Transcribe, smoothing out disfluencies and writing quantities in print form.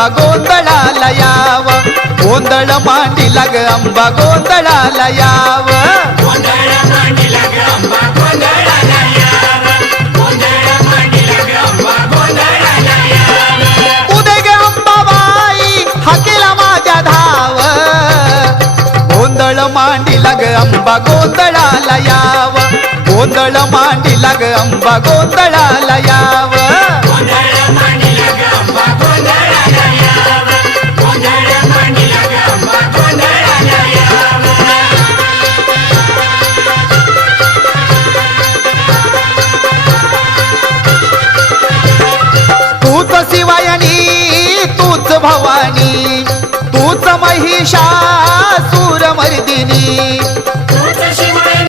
अंबा गोंधळाला याव, गोंधळ मांडीला ग अंबा गोंधळाला याव, गोंधळ मांडीला ग अंबा गोंधळाला याव, गोंधळ मांडीला ग अंबा गोंधळाला याव. उदय ग अंबाबाई हाकेला माझ्या धाव, गोंधळ मांडीला ग अंबा गोंधळाला याव, गोंधळ मांडीला ग अंबा गोंधळाला याव, गोंधळ मांडीला ग अंबा गोंधळाला याव, गोंधळ मांडीला ग अंबा गोंधळाला याव. तूच शिवायणी तूच भवानी, तूच महिषासूर मर्दिनी,